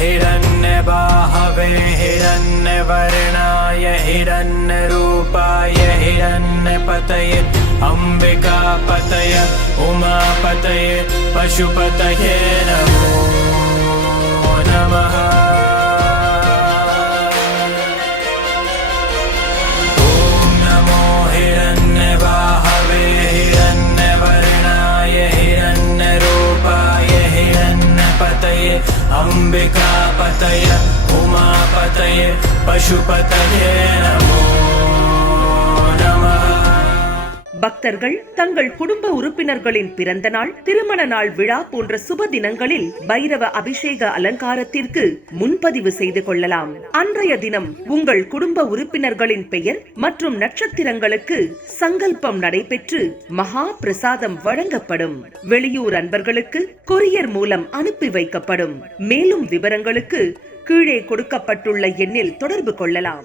हिरण्यबाहवे हिरण्यवर्णाय हिरण्यरूपाय हिरण्यपतये अम्बिकापतये उमापतये पशुपतये नमो नमः। ॐ नमो हिरण्यबाहवे हिरण्यवर्णाय हिरण्यरूपाय हिरण्यपतये अम्बिकापतये उमापतये पशुपतये नमो नमः। பக்தர்கள் தங்கள் குடும்ப உறுப்பினர்களின் பிறந்த நாள், திருமண நாள் விழா போன்ற சுப தினங்களில் பைரவ அபிஷேக அலங்காரத்திற்கு முன்பதிவு செய்து கொள்ளலாம். அன்றைய தினம் உங்கள் குடும்ப உறுப்பினர்களின் பெயர் மற்றும் நட்சத்திரங்களுக்கு சங்கல்பம் நடைபெற்று மகா பிரசாதம் வழங்கப்படும். வெளியூர் அன்பர்களுக்கு கொரியர் மூலம் அனுப்பி வைக்கப்படும். மேலும் விவரங்களுக்கு கீழே கொடுக்கப்பட்டுள்ள எண்ணில் தொடர்பு கொள்ளலாம்.